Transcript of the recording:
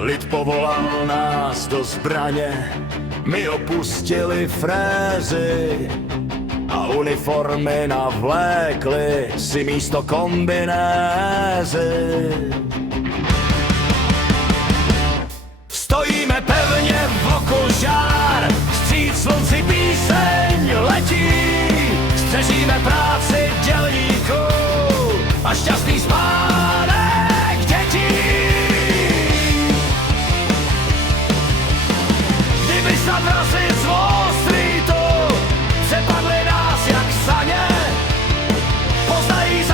Lid povolal nás do zbraně, my opustili frézy a uniformy navlékli si místo kombinézy. Stojíme pevně v oku žár, vstříc slunci píseň letí, střežíme práci dělníků a šťastný spánek dětí. Kdyby sadrazy z Wall Streetu přepadly nás jak saně, poznají